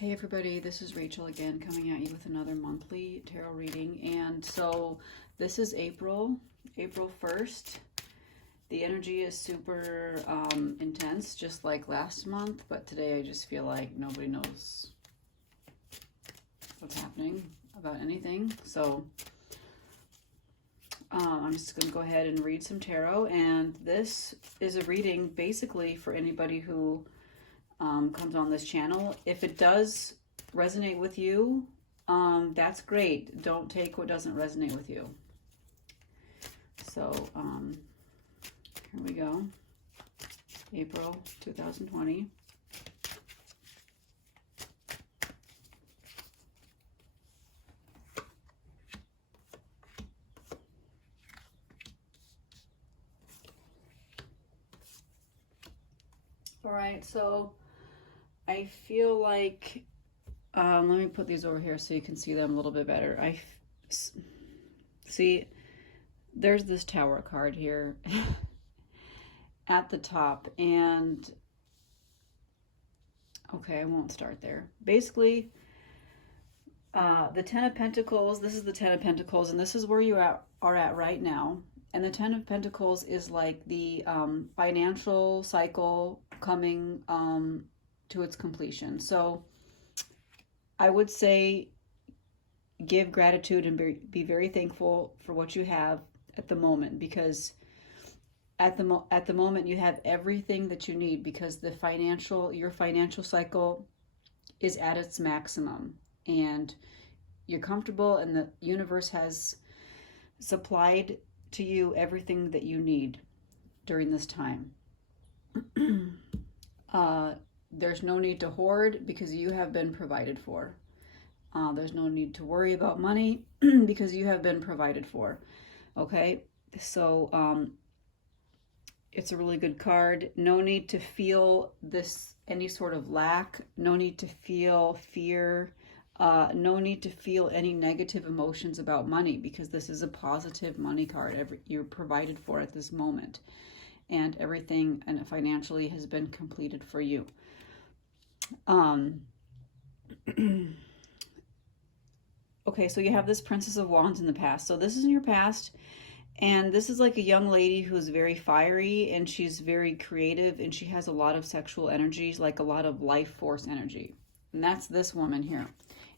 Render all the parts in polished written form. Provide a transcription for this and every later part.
Hey everybody, this is Rachel again coming at you with another monthly tarot reading. And so this is April 1st. The energy is super intense, just like last month, but today I just feel like nobody knows what's happening about anything. So I'm just going to go ahead and read some tarot, and this is a reading basically for anybody who comes on this channel. If it does resonate with you, that's great. Don't take what doesn't resonate with you. So here we go. April 2020. All right, so I feel like, let me put these over here so you can see them a little bit better. See, there's this Tower card here at the top, and okay, I won't start there. Basically, the Ten of Pentacles, this is the Ten of Pentacles, and this is where you are at right now. And the Ten of Pentacles is like the financial cycle coming to its completion. So I would say give gratitude and be very thankful for what you have at the moment, because at the moment you have everything that you need, because your financial cycle is at its maximum and you're comfortable, and the universe has supplied to you everything that you need during this time. There's no need to hoard because you have been provided for. There's no need to worry about money because you have been provided for. Okay, so it's a really good card. No need to feel any sort of lack. No need to feel fear. No need to feel any negative emotions about money, because this is a positive money card. You're provided for at this moment, and everything and financially has been completed for you. Okay, so you have this Princess of Wands in the past. So this is in your past, and this is like a young lady who's very fiery, and she's very creative, and she has a lot of sexual energies, like a lot of life force energy. And that's this woman here.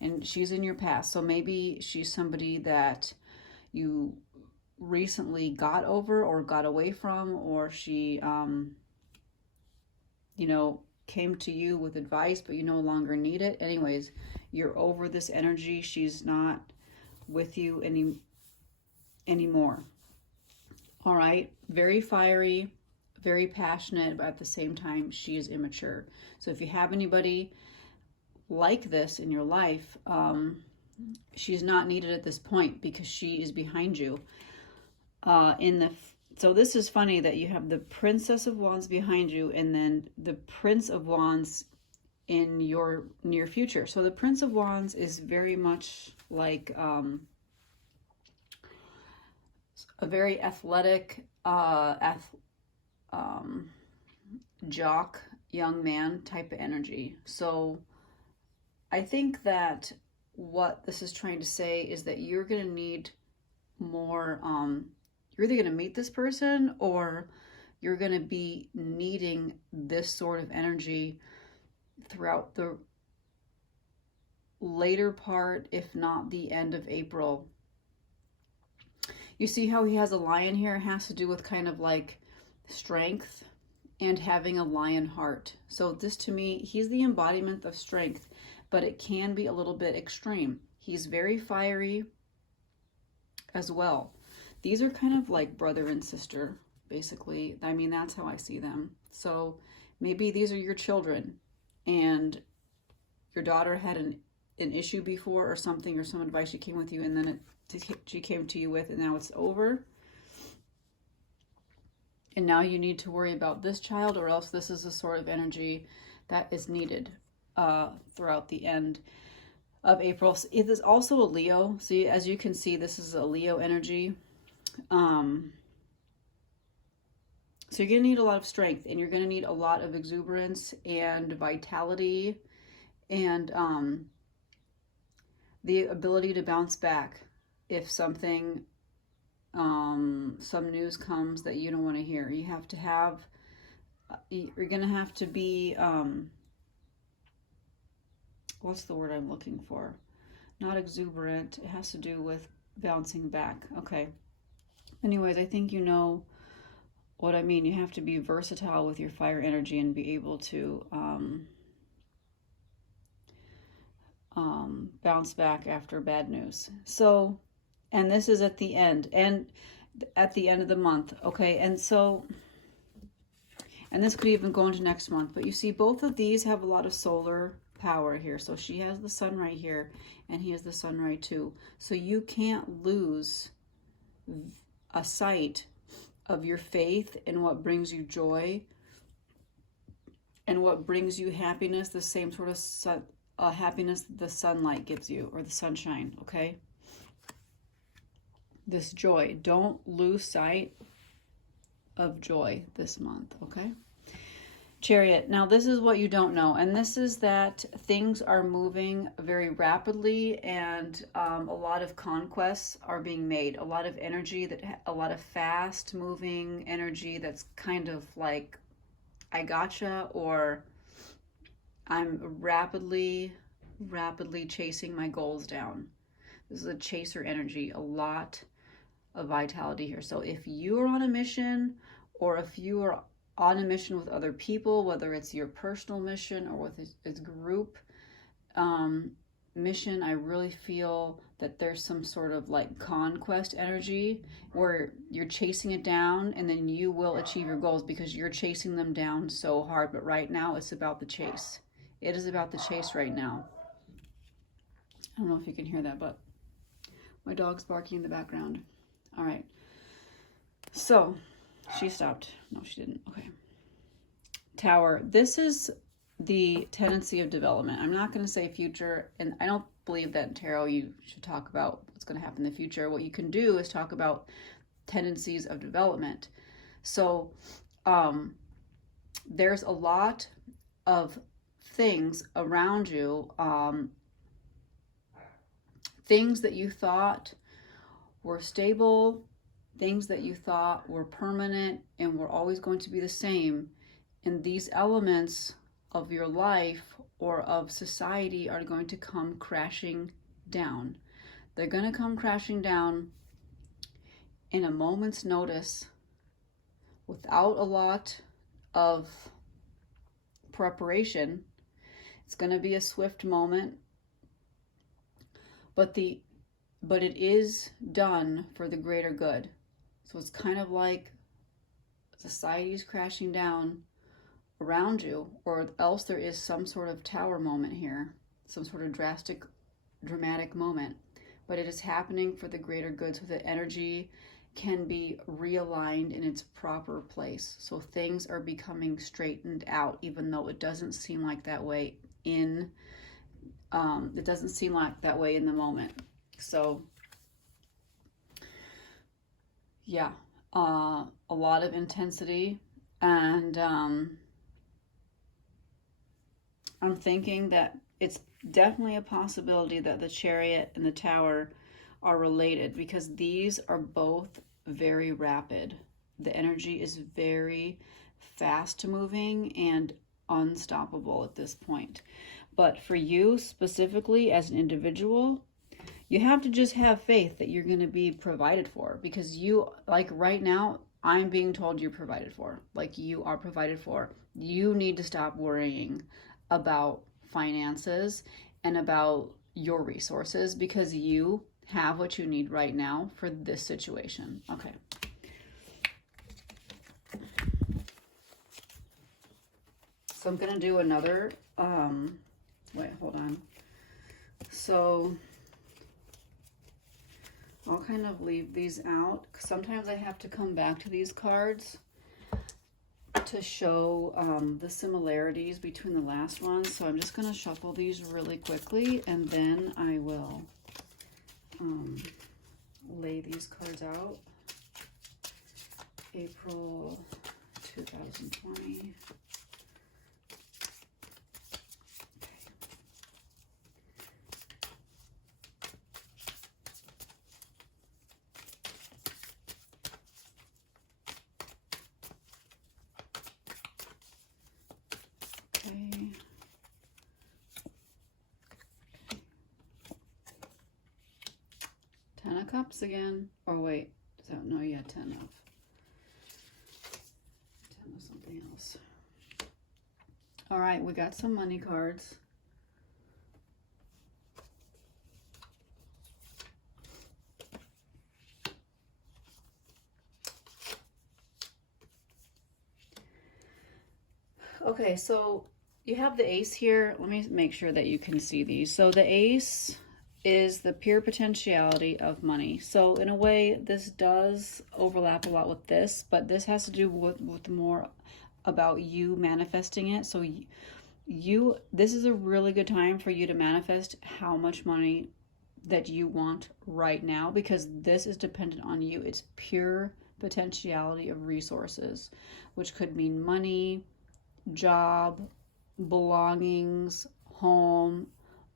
And she's in your past. So maybe she's somebody that you recently got over or got away from, or she, came to you with advice, but you no longer need it. Anyways, you're over this energy. She's not with you anymore. All right. Very fiery, very passionate, but at the same time, she is immature. So if you have anybody like this in your life, she's not needed at this point because she is behind you. So this is funny that you have the Princess of Wands behind you and then the Prince of Wands in your near future. So the Prince of Wands is very much like a very athletic, jock, young man type of energy. So I think that what this is trying to say is that you're going to need more, you're either going to meet this person or you're going to be needing this sort of energy throughout the later part, if not the end of April. You see how he has a lion here? It has to do with kind of like strength and having a lion heart. So this, to me, he's the embodiment of strength, but it can be a little bit extreme. He's very fiery as well. These are kind of like brother and sister, basically. I mean, that's how I see them. So maybe these are your children and your daughter had an issue before or something, or some advice she came with you, and then she came to you with, and now it's over. And now you need to worry about this child, or else this is a sort of energy that is needed throughout the end of April. It is also a Leo. See, as you can see, this is a Leo energy. So you're going to need a lot of strength, and you're going to need a lot of exuberance and vitality and the ability to bounce back if something, some news comes that you don't want to hear. You have to have, you're going to have to be, what's the word I'm looking for? Not exuberant. It has to do with bouncing back. Okay. Anyways, I think you know what I mean. You have to be versatile with your fire energy and be able to bounce back after bad news. So, and this is at the end, and at the end of the month, okay? And so, and this could even go into next month, but you see both of these have a lot of solar power here. So she has the sun right here, and he has the sun right too. So you can't lose a sight of your faith and what brings you joy and what brings you happiness, the same sort of happiness the sunlight gives you, or the sunshine, okay? This joy. Don't lose sight of joy this month, okay? Chariot. Now, this is what you don't know, and this is that things are moving very rapidly, and a lot of conquests are being made. A lot of energy, a lot of fast-moving energy that's kind of like, I gotcha, or I'm rapidly chasing my goals down. This is a chaser energy, a lot of vitality here. So if you are on a mission, or if you are on a mission with other people, whether it's your personal mission or with its group mission, I really feel that there's some sort of like conquest energy where you're chasing it down, and then you will achieve your goals because you're chasing them down so hard. But right now it's about the chase. It is about the chase right now. I don't know if you can hear that, but my dog's barking in the background. All right. So she stopped. No, she didn't. Okay. Tower. This is the tendency of development. I'm not going to say future, and I don't believe that in tarot you should talk about what's going to happen in the future. What you can do is talk about tendencies of development. So there's a lot of things around you, things that you thought were stable, things that you thought were permanent and were always going to be the same. And these elements of your life or of society are going to come crashing down. They're going to come crashing down in a moment's notice without a lot of preparation. It's going to be a swift moment, but it is done for the greater good. So it's kind of like society's crashing down around you, or else there is some sort of tower moment here, some sort of dramatic moment, but it is happening for the greater good, so the energy can be realigned in its proper place. So things are becoming straightened out, even though it doesn't seem like that way in the moment. So yeah, a lot of intensity, and I'm thinking that it's definitely a possibility that the Chariot and the Tower are related, because these are both very rapid. The energy is very fast moving and unstoppable at this point. But for you specifically as an individual, you have to just have faith that you're going to be provided for, because you, like right now, I'm being told you're provided for. Like, you are provided for. You need to stop worrying about finances and about your resources, because you have what you need right now for this situation. Okay. So I'm going to do another, wait, hold on. So I'll kind of leave these out. Sometimes I have to come back to these cards to show the similarities between the last ones. So I'm just going to shuffle these really quickly, and then I will lay these cards out. April 2020. Cups again. Or wait, is that, no, yeah, 10 of something else. All right, we got some money cards. Okay, so you have the ace here. Let me make sure that you can see these. So the ace is the pure potentiality of money. So in a way, this does overlap a lot with this, but this has to do with more about you manifesting it. So this is a really good time for you to manifest how much money that you want right now, because this is dependent on you. It's pure potentiality of resources, which could mean money, job, belongings, home,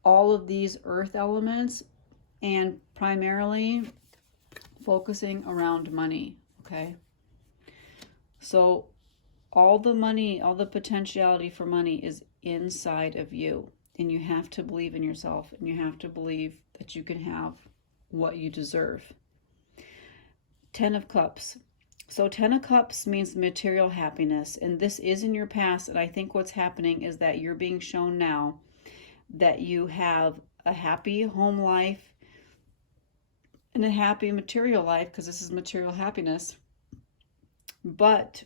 all of these earth elements, and primarily focusing around money, okay? So all the money, all the potentiality for money is inside of you, and you have to believe in yourself, and you have to believe that you can have what you deserve. 10 of Cups. So 10 of Cups means material happiness, and this is in your past, and I think what's happening is that you're being shown now that you have a happy home life and a happy material life, because this is material happiness, but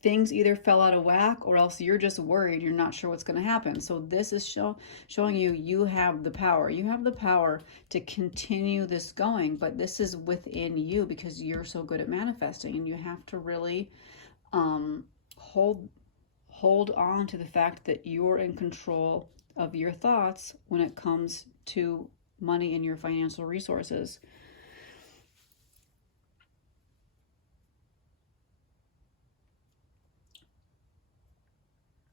things either fell out of whack, or else you're just worried, you're not sure what's going to happen. So this is showing you have the power. You have the power to continue this going, but this is within you because you're so good at manifesting, and you have to really hold on to the fact that you're in control of your thoughts when it comes to money and your financial resources.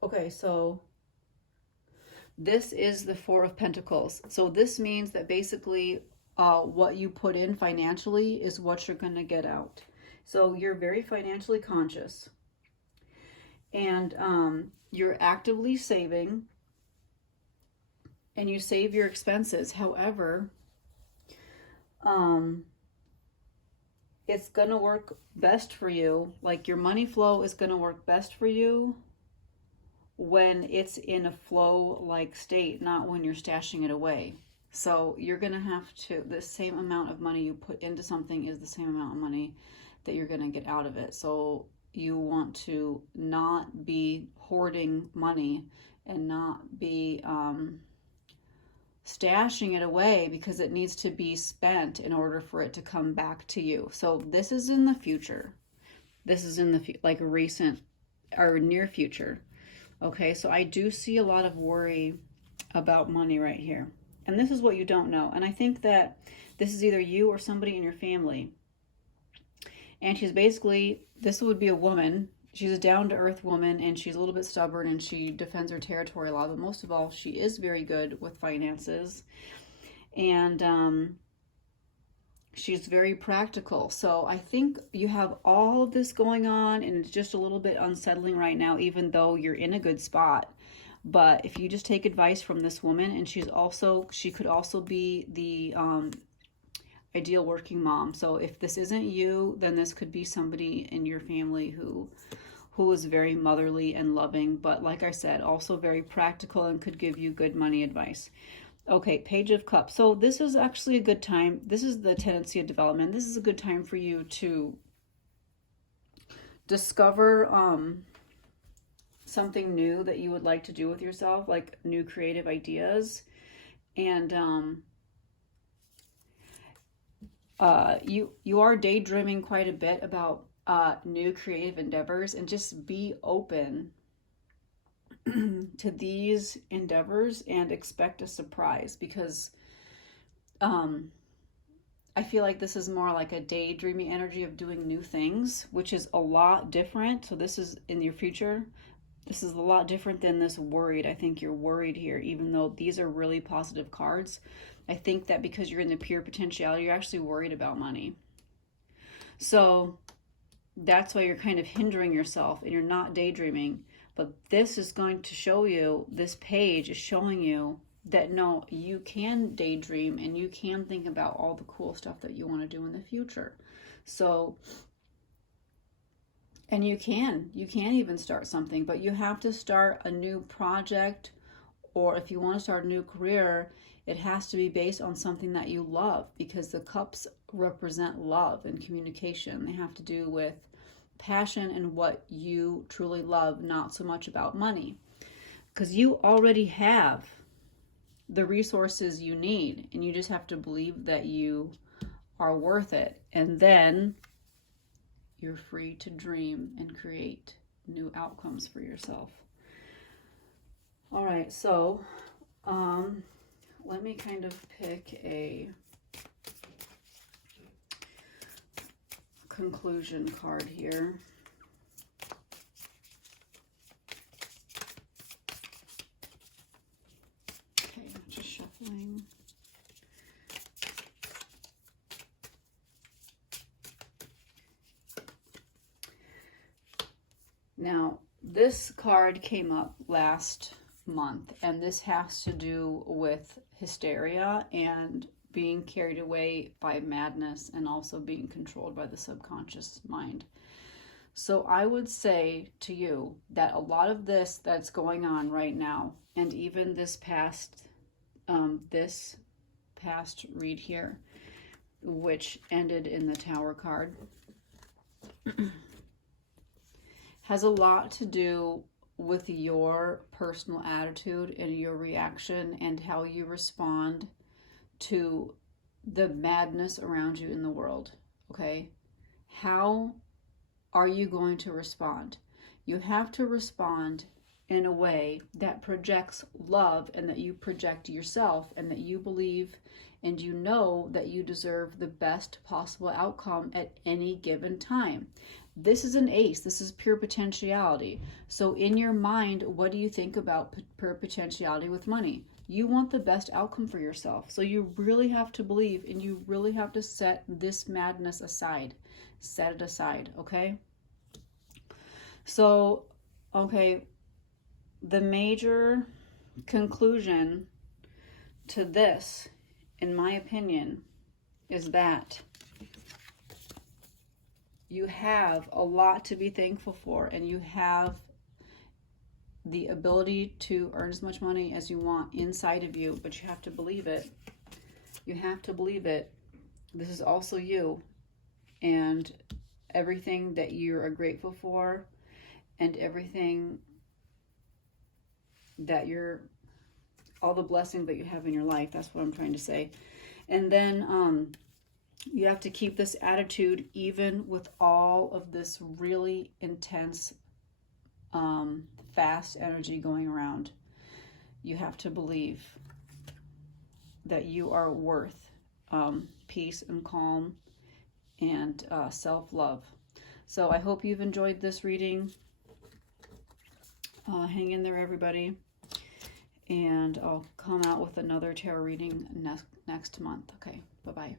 Okay, so this is the Four of Pentacles. So this means that basically what you put in financially is what you're going to get out. So you're very financially conscious, and you're actively saving, and you save your expenses. However, it's going to work best for you. Like, your money flow is going to work best for you when it's in a flow-like state, not when you're stashing it away. So you're going to have to, the same amount of money you put into something is the same amount of money that you're going to get out of it. So you want to not be hoarding money and not be stashing it away, because it needs to be spent in order for it to come back to you. So this is in the future. This is in the like recent or near future. Okay, so I do see a lot of worry about money right here. And this is what you don't know. And I think that this is either you or somebody in your family. And she's basically, this would be a woman. She's a down-to-earth woman, and she's a little bit stubborn, and she defends her territory a lot. But most of all, she is very good with finances. And she's very practical. So I think you have all of this going on, and it's just a little bit unsettling right now, even though you're in a good spot. But if you just take advice from this woman, and she could also be the ideal working mom. So if this isn't you, then this could be somebody in your family who is very motherly and loving, but like I said, also very practical and could give you good money advice. Okay, Page of Cups. So this is actually a good time. This is the tendency of development. This is a good time for you to discover something new that you would like to do with yourself, like new creative ideas. And you are daydreaming quite a bit about new creative endeavors, and just be open to these endeavors and expect a surprise, because I feel like this is more like a daydreaming energy of doing new things, which is a lot different. So this is in your future. This is a lot different than this worried. I think you're worried here, even though these are really positive cards. I think that because you're in the pure potentiality, you're actually worried about money. So that's why you're kind of hindering yourself, and you're not daydreaming. But this is going to show you, this page is showing you that no, you can daydream and you can think about all the cool stuff that you want to do in the future. So, and you can even start something, but you have to start a new project, or if you want to start a new career, it has to be based on something that you love, because the cups represent love and communication. They have to do with passion and what you truly love, not so much about money, because you already have the resources you need, and you just have to believe that you are worth it, and then you're free to dream and create new outcomes for yourself. All right, so let me kind of pick a conclusion card here. Okay, just shuffling. Now, this card came up last month, and this has to do with hysteria and being carried away by madness, and also being controlled by the subconscious mind. So I would say to you that a lot of this that's going on right now, and even this past read here, which ended in the Tower card, has a lot to do with your personal attitude and your reaction and how you respond to the madness around you in the world. Okay? How are you going to respond? You have to respond in a way that projects love, and that you project yourself, and that you believe and you know that you deserve the best possible outcome at any given time. This is an ace. This is pure potentiality. So in your mind, what do you think about pure potentiality with money? You want the best outcome for yourself. So you really have to believe, and you really have to set this madness aside. Set it aside, okay? So, okay, the major conclusion to this, in my opinion, is that you have a lot to be thankful for, and you have the ability to earn as much money as you want inside of you, but you have to believe it. You have to believe it. This is also you, and everything that you are grateful for, and everything that all the blessings that you have in your life. That's what I'm trying to say. And then you have to keep this attitude even with all of this really intense, fast energy going around. You have to believe that you are worth peace and calm and self-love. So I hope you've enjoyed this reading. Hang in there, everybody. And I'll come out with another tarot reading next month. Okay, bye-bye.